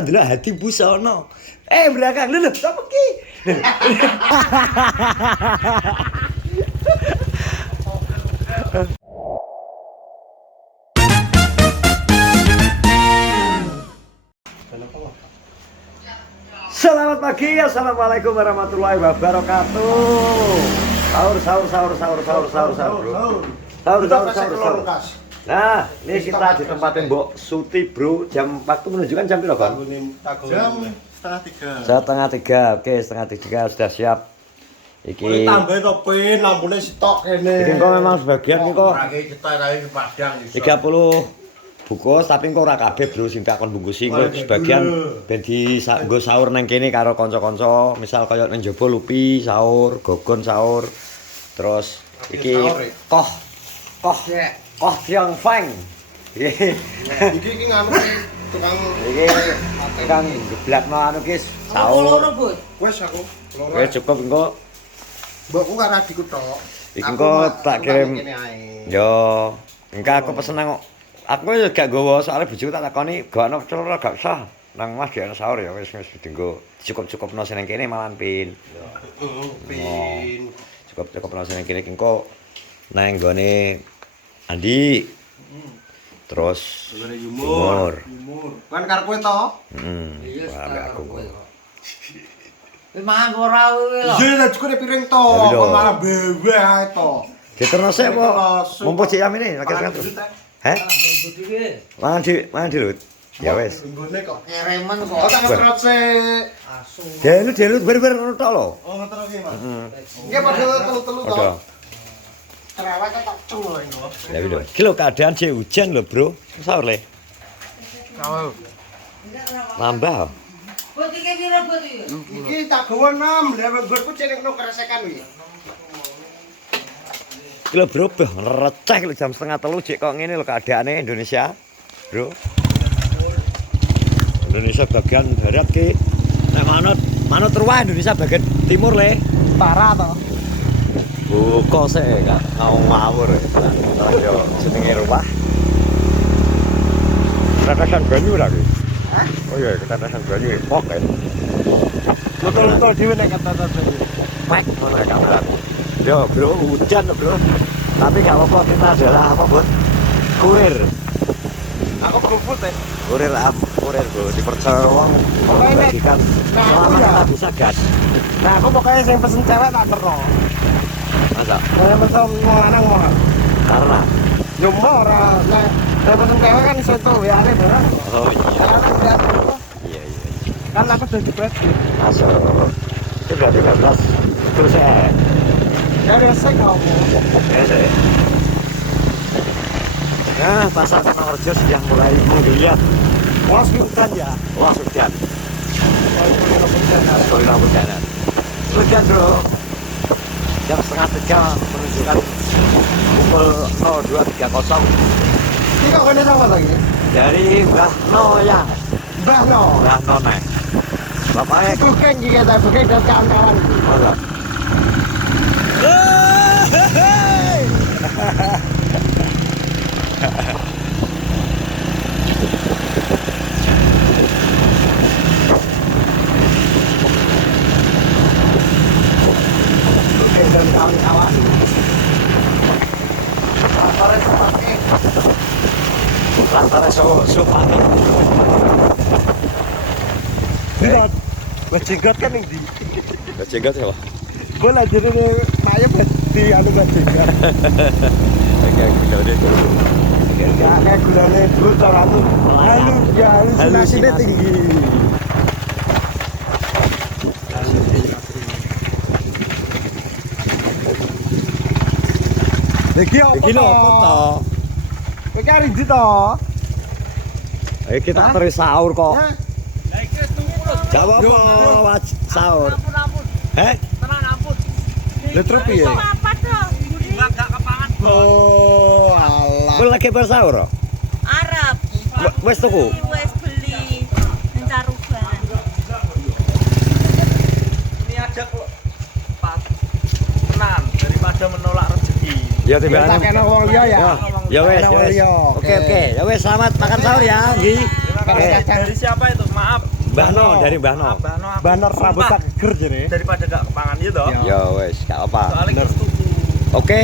Delok hati busono. Belakang lho sapa ki? Selamat pagi, assalamualaikum warahmatullahi wabarakatuh. Sahur. Nah, ini kita di tempatnya Mbok Suti Bro. Jam waktu menunjukkan jam berapa, Bang? Jam setengah 3. Oke, setengah 3 sudah siap. Iki tambahin topin, lampunya stok ini. Iki kok memang sebagian iki kok Ragi kita rai Padang 30 bungkus tapi kok ora kabeh Bro sing tak kon bungkusi kok sebagian ben di nggo sahur nang kene karo kanca-kanca, misal kaya ning jaba lupi sahur, gogon sahur. Terus iki koh Tiong Feng. Iki nganu tukang geblakno anu ki sahur. wes aku. Wes cukup engko. Mbokku karo adikku tok. Iki engko tak kirim. Yo, engko aku pesen nang aku ya gak gowo soalnya bojoku tak takoni gono celor gak usah. Nang Mas dia sahur ya wis dienggo cukup-cukupno sing kene malan pin. Pin. Cukup-cukupno sing kene engko nang nggone Andi. Terus Yumur. Kan karo kowe to? Iya, aku. Mangan ora kuwi lho. Iya, tak cukup piring to. Kok malah bewe ae to. Diterose apa? Mumpung cek yamine lagi-lagi terus. Heh? Mangan di Lut. Ya wis. Nggone kok. Keremen kok. Oh, tak ngetrose. Asu. Delut ber-ber ngono tok lho. Oh, ngetrose, Mas. Nggih padha telu-telu to. Ada. Cerewet tak cul lho. Ya lho. Iki lho keadaan cek hujan lho, Bro. Sahur le. Kau. Nambah. Bot iki piro bot iki? Iki tak gawa 6, lha nggonku celekno keresekan iki. Iki lho, Bro, receh lho jam 2:30 cek kok ngene lho keadaane Indonesia. Bro. Indonesia bagian barat ki nek manut ruah Indonesia bagian timur le. Parah to. Buka sih Kak, ngawur. Yo jenenge ruah. Tetesan banyu ra ki. Hah? Oh iya, tetesan banyu pok kan. Betul-betul dhewe nek kata banyu. Pek ngono ya kabar. Yo, Bro, hujan lho, Bro. Tapi gak apa-apa kita adalah apa, Bos? Kurir. Aku GoFood ya. Kurir, Bro. Dipercaya wong Pokoknya bagikan nah, aku selama ya. kita bisa gas. Nah, aku pokoknya sing pesen cewek tak kero. Masa? Saya pesen mau lanang mau. Karena Yo mau ora. Nah, saya pesen cewek kan iso tuh ya ada barang. oh iya. Lanang lihat Iya. kan aku udah jebret. Masuk. Itu berarti 15 terus Ya resek kamu. Nah, pasar Purworejo sudah mulai menggeliat. Was hutan ya. Wah, hujan. Kuliner hujanan. Hujan, Bro. Jam 2:30 menunjukkan pukul 02.30 Ini kok kene sama lagi? dari Mbah Noya. Mbah no. Mbah None. Bapaknya Bukan jika saya bukan dan kawan-kawan. mana? Bukan dan kawan-kawan. Pasarnya seperti Lantaran sopan. Lihat, bajenggot kan yang di Jenggot ya, Pak. bola jadi saya di anu bajenggot. Oke, udah deh. Ya kayak gulanya botol anu ya halusinasinya tinggi. Lagi apa Iki lho apa to? Iki hari ndi to? Ayo kita terus sahur kok. Ya. Gak apa-apa, sahur. Heh? Lah terus piye? Oh, alah. Kowe lagi bersahur? Arab. Wes tuku. Wes beli Caruban. Ini aja kok tenan daripada menolak rezeki. Ya Kita tiba-tiba. kena wong liya ya. Ya wes, ya wes. Oke. Oke. Ya wes, selamat makan sahur ya, Nggih. Karo kacang. Dari siapa itu? Maaf. Mbah No, dari Mbah No. Mbah No. aku Banner rambut sumpah, tak geger jere. daripada gak kepangan gitu toh. Ya. Ya wes, gak apa. Soalnya kita tuku. Oke,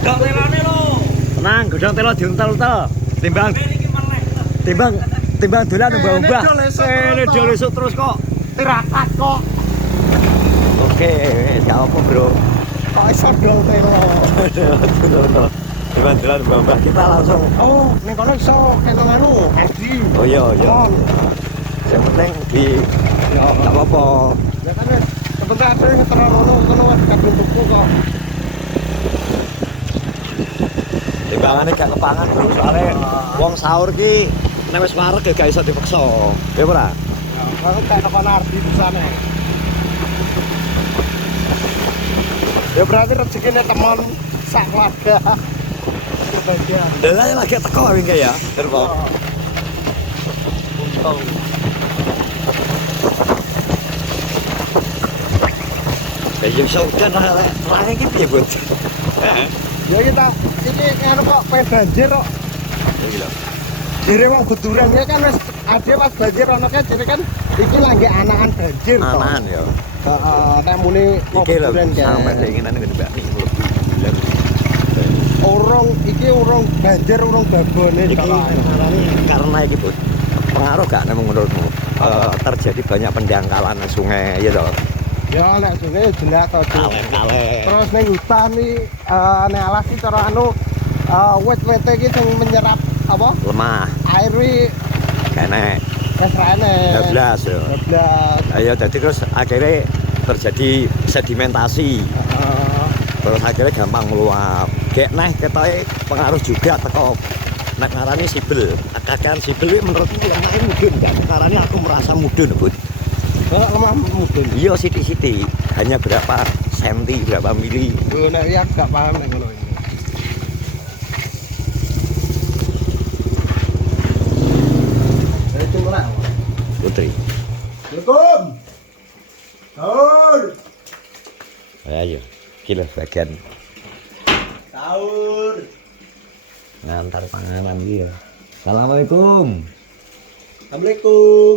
Gak telane lo. tenang, godhong telo diuntel-untel. Timbang Ini iki meneh. timbang dolan mbah-mbah. Dol esuk terus kok. Tirakat kok. Oke, gak apa, Bro. Kok iso dol telo. Timbang dolan mbah-mbah kita langsung. Oh, ning kono iso kena anu, haji. Oh iya, iya. Oh, Yang penting di ya gak apa-apa. Ya kan wis. Sebentar asli ngeterang kono wis kabeh buku kok. Timbangane gak kepangan, Bro. Soale wong sahur ki nek wis wareg ya gak iso dipaksa. Ya ora? Ya, kok tak kono arti pisane. Ya berarti rezekine teman sak keluarga. Kebahagiaan. Lah lagi teko wingi ya. Terpo. Ya iso kan rame iki piye, Bud? Ya kita ini anu kok pe banjir kok. Iki lho. Jere wong beduran ya kan wis ade pas banjir ono kan jere kan iki lagi anakan banjir to. Anan ya. Heeh, nek muni kok Iki lho beduran kan. sampe keinginan ngene Mbak Nik mlebu bulan. Urung banjir urung babone Iki to. karena iki, Bud. Pengaruh gak nek menurutmu? Terjadi banyak pendangkalan sungai ya toh. Ya nek sungai jelas to. Kale-kale. Terus ning hutan iki nek alas iki cara anu wit-wite iki sing menyerap apa? Lemah. Air wi Kene wis ra enek. 12 ya. 12. Ayo jadi terus akhirnya terjadi sedimentasi. Terus akhirnya gampang meluap. Kayak nah ketoke pengaruh juga teko nek ngarani sibel. Kakean sibel iki menurutku lemah mudun gak ngarani aku merasa mudun, Bud. Kok lemah mudun. Iya sithik-sithik, hanya berapa senti, berapa mili. Lho nek ya gak paham nek ngono iki. Itu ora. Putri. Assalamualaikum. Sahur. Ayo, kilo bagian Sahur. ngantar panganan iki ya. Assalamualaikum. Assalamualaikum.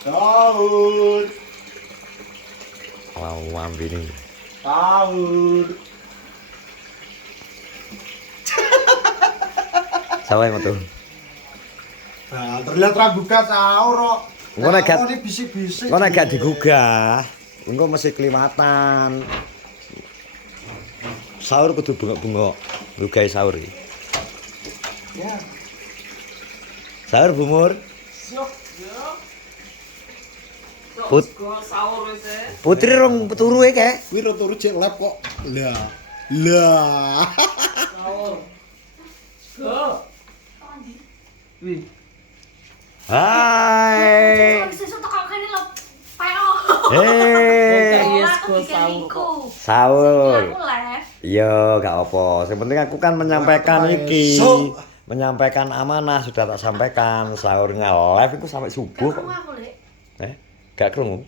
Sahur. Wow, ambine. Sahur. Sawe metu. Nah, terlihat buka sahur kok. Engko nek gak bisik-bisik. engko nek gak digugah, engko mesti kliwatan. Sahur kudu bengok-bengok. Gugahe sahur iki. Ya. Sahur Bumur. Putri rong turu e kek. Kuwi turu cek lab kok. Lah. Lah. Hai. Sesuk teko kene lho. Peo. Sahur. Aku live. Iya, gak apa. Yang penting aku kan menyampaikan iki. Menyampaikan amanah sudah tak sampaikan. Sahurnya live itu sampai subuh kok. Aku lek. Gak krungu.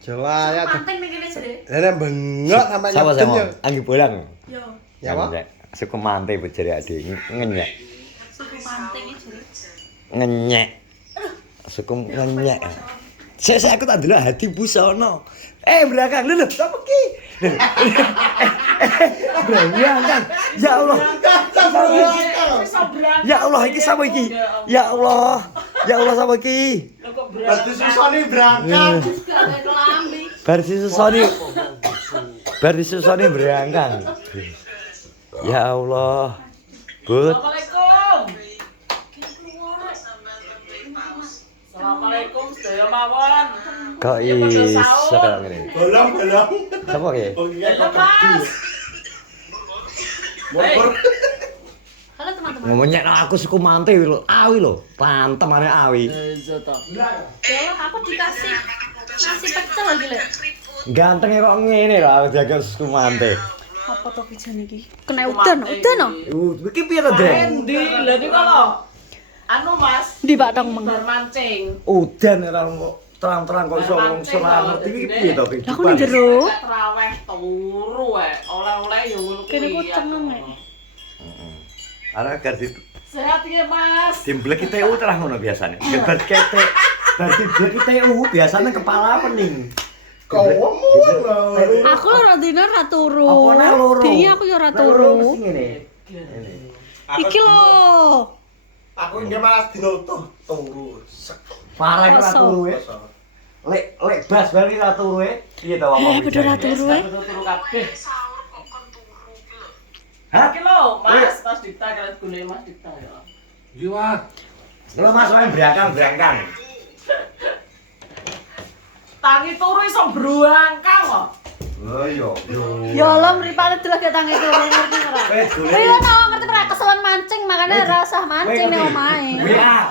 Jawa ya. Panting ning kene jere. Lah bengok sampai Sama nyedeng sama. ya. Anggi bolang. Yo, Ya, Pak. Ngenyek. Suku mantai bejere adik ngenyek. suku panting iki jere. Ngenyek. Suku ngenyek. Saya aku tak delok hati busono. Belakang lho sapa ki? Belakang. Ya Allah. Ya Allah iki sapa iki? Ya Allah. Ya Allah sapa iki? Berarti susoni berangkat. Gak kelambi. Bar disusoni berangkang. Ya Allah. Bud. Assalamualaikum sedaya mawon. Kok iso kaya ngene? Bolong. Sapa ki? Lepas. Halo teman-teman. Ngomongnya aku suku mantai lho, awi lho. Pantemane awi. Kalau aku dikasih nasi pecel lagi lek. Gantengnya kok ngene lho aku jaga suku mantai. Apa to pijan iki? Kena udan no. Iki piye to, Dren? Endi? Lah niku lho. Anu Mas, Di Pak Dong Meng. bar mancing. Udan ora kok. terang-terang kok iso wong selama iki piye to kehidupan. Aku ning jero. Traweh turu oleh-oleh ya ngono kuwi. Kene ku cengeng. Arek agar Sehat ya, Mas. dimblek TU terah ngono biasane. Gebat ketek. Bar dimblek TU biasane kepala pening. Kau ngomong lah. Aku ora dina ra turu. Apa nek loro? Dingi aku ya ora Nek loro turu. mesti ngene. Ngene. Iki lho. Aku ini malas dino turu. Parah ora Masa? turu e. Lek bas bali ra turu e. Piye to apa? Bener ra turu e. Turu kabeh. Hah? Iki lho, Mas Dita kalian golek Mas Dita ya. Lho Mas main berangkang. Tangi turu iso bruangkang kok. Oh iya. Ya Allah mripate delok tangi turu ngerti ora? Iya no, ngerti ora keselan mancing makane ora usah mancing ning omahe.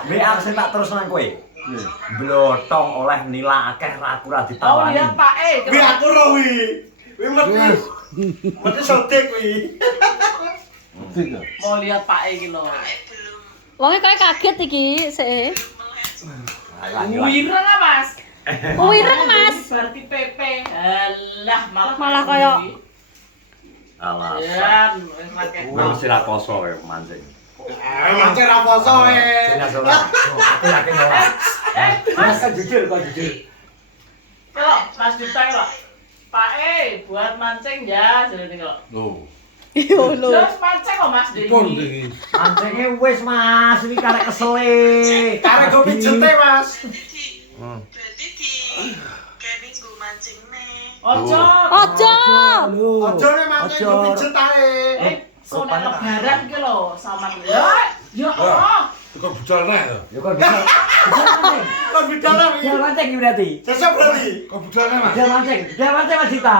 WA sing tak terus nang kowe. Blotong oleh nila akeh ra aku ra Oh ditawani. lihat Pak E. Wi aku ro wi. Wi mesti. Mesti sotek wi. Mau lihat Pak E iki lho. Wonge kowe kaget iki sik. Wireng ah, Mas. Wireng Mas. Berarti PP. Alah Malah kaya Alasan. ya wis pakai. Kowe mesti ra poso kowe mancing. Mancing ra poso we. Jelas ora. Aku yakin ora. Mas kan jujur kok jujur. Kalau Mas Dita lho. Pak E buat mancing ya jadi kalau. yo lho. Terus mancing kok Mas Dengi. Mancingnya wis Mas, iki karek kesele. Karek go pijete Mas. Berarti di kene nggo mancing nih. Ojo. Ojo. Ojo nek mancing go pijet ae. Sone lebaran iki lho sama ya. Ya Allah. Kok budal nek to? Ya kok bisa. Bisa mancing. Kok budal nek wi. Bisa mancing iki berarti. Sesuk berarti. Kok budal nek Mas? Bisa mancing. Bisa mancing Mas Dita.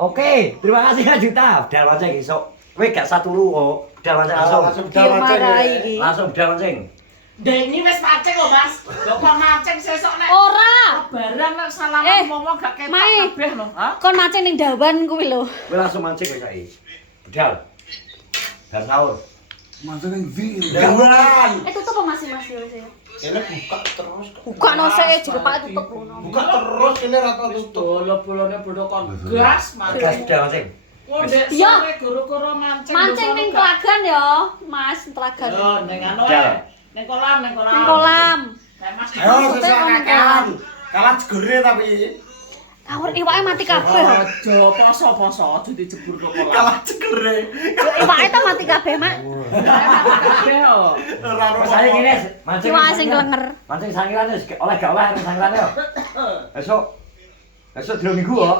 Oke, terima kasih Mas Dita. Udah mancing esuk. Kowe gak saturu kok. Udah mancing langsung. Langsung Ki budal mancing. marai iki. Langsung udah mancing. Dengi wis mancing lho Mas. Lho kok mancing sesuk nek Ora. lebaran nek salaman Eh, ngomong gak ketok Mai. kabeh lho. Hah? Kon mancing ning dawan kuwi lho. Kowe langsung mancing kowe saiki. Budal. Dan sahur. Gawan. Tutup apa masih masih wis ya? Ini buka terus. Buka no sik jero Pak tutup ngono. Buka terus ini rata tutup. Dolo-bolone bodo kon gas Gas mancing. udah mancing. Ngondek Iya. sore guru-guru mancing. Mancing ning telagan ya, Mas, telagan. Yo ning anu Budal. ae. Ning kolam. Ning kolam. Kayak Mas. Ayo Maksudnya sesuk ono kakean. Kalah segere tapi. Kawur iwake mati kabeh. Aja poso-poso aja dijebur ke kolam. Kalah segere. Yo iwake ta mati kabeh, Mak. Kabeh yo. Ora ora. Mas ayo gini, mancing. Iwake sing klenger. Mancing sangiran wis oleh gak oleh sangiran yo. Esok dino minggu kok.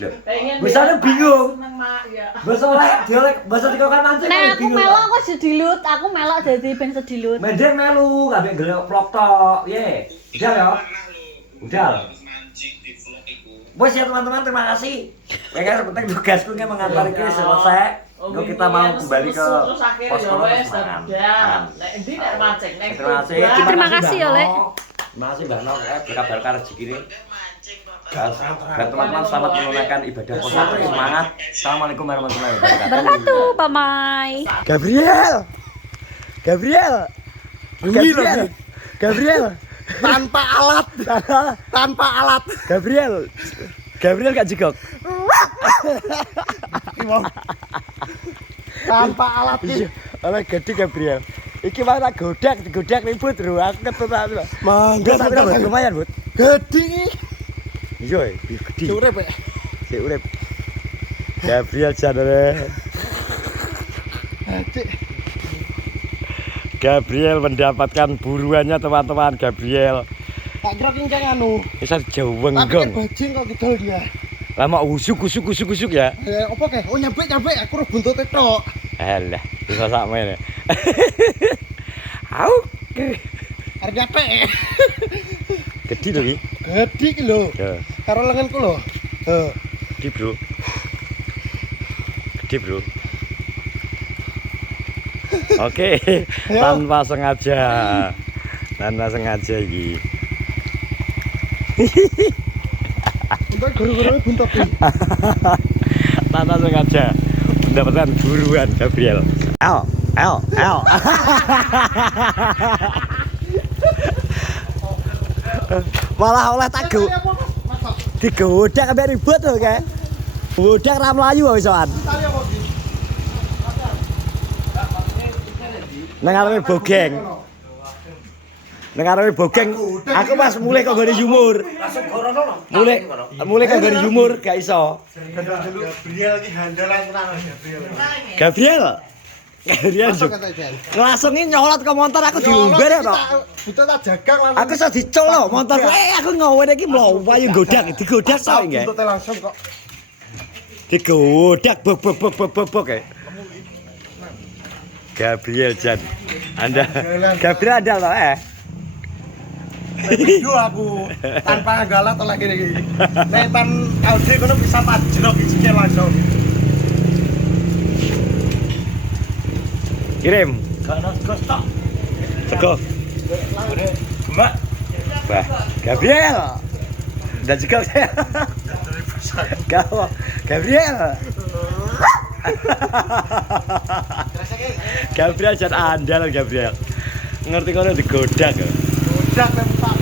Lho, Pengen. wis ana bingung. Seneng Mak ya. Basa oleh dioleh basa dikokan mancing. Nek aku bingung, melok Pak. kok sedilut, aku melok dadi ben sedilut. Mending melu, kabeh gelek vlog tok. Piye? Udah ya. Udah. Bos ya teman-teman, terima kasih. Ya kan penting tugasku ini mengantar ini selesai. Lalu kita mau kembali ke terus akhirnya pos ya corona wes Semarang. dadah. Nek endi nek mancing nek Terima kasih. Tuban. Terima kasih ya, Mbak Lek. No. Terima kasih Mbak No ya berkabar rezeki ini. Mancing Bapak. Dan teman-teman selamat menunaikan ibadah puasa semangat. Assalamualaikum warahmatullahi wabarakatuh. Berkatu, Pak Mai. Gabriel. Gabriel. Gabriel. Gabriel. Tanpa alat. Tanpa alat. Gabriel. Gabriel gak jigok. Tanpa alat iki. Oleh gede Gabriel. Iki mau tak godak ribut lho. Aku ketut. Mangga tak lumayan, Bud. Gede iki. Iya, gede. Sik urip, Pak. Sik urip. Gabriel janare. Gabriel mendapatkan buruannya teman-teman. Gabriel Tak kira kincang anu. bisa jauh Tapi wenggong. bajing kok kidul dia. Lama usuk ya. Apa kek? Oh nyabek aku ro buntute tok. Alah, bisa sama ini. Au. Arep nyabek. Gede lho iki. Gede iki lho. Ya, Karo lenganku lho. Heeh. gede, Bro. Gede, Bro. Oke, tanpa sengaja. Tanpa sengaja iki. Untuk guru-guru buntut iki. Tanpa sengaja mendapatkan buruan Gabriel. El. Malah oleh tak go. Digodak sampe ribut lho, Kak. Godak ra mlayu kok isoan. Nang arepe bogeng. Nang arepe bogeng, aku pas mulai kok gak jumur. Mulai kok gak jumur, gak iso. Gabriel iki handalan tenan Gabriel. Gabriel. Gabriel. Langsung ini nyolot ke motor aku diumbar ya tok. Butuh tak jagang langsung. Aku iso dicol lho motorku. Aku ngowen iki mlayu godak, digodak tok nggih. Butuh langsung kok. Digodak bok. Gabriel Jan. Anda Gabriel ada loh Video aku tanpa galat lagi iki. Nek tan Audi kono bisa pajrok iki langsung. Kirim. Karena kostok. Sego. Mbak. Bah, Gabriel. Dan juga saya. Gabriel. Gabriel jan andal Gabriel. Ngerti kono digodak. Godak nek tak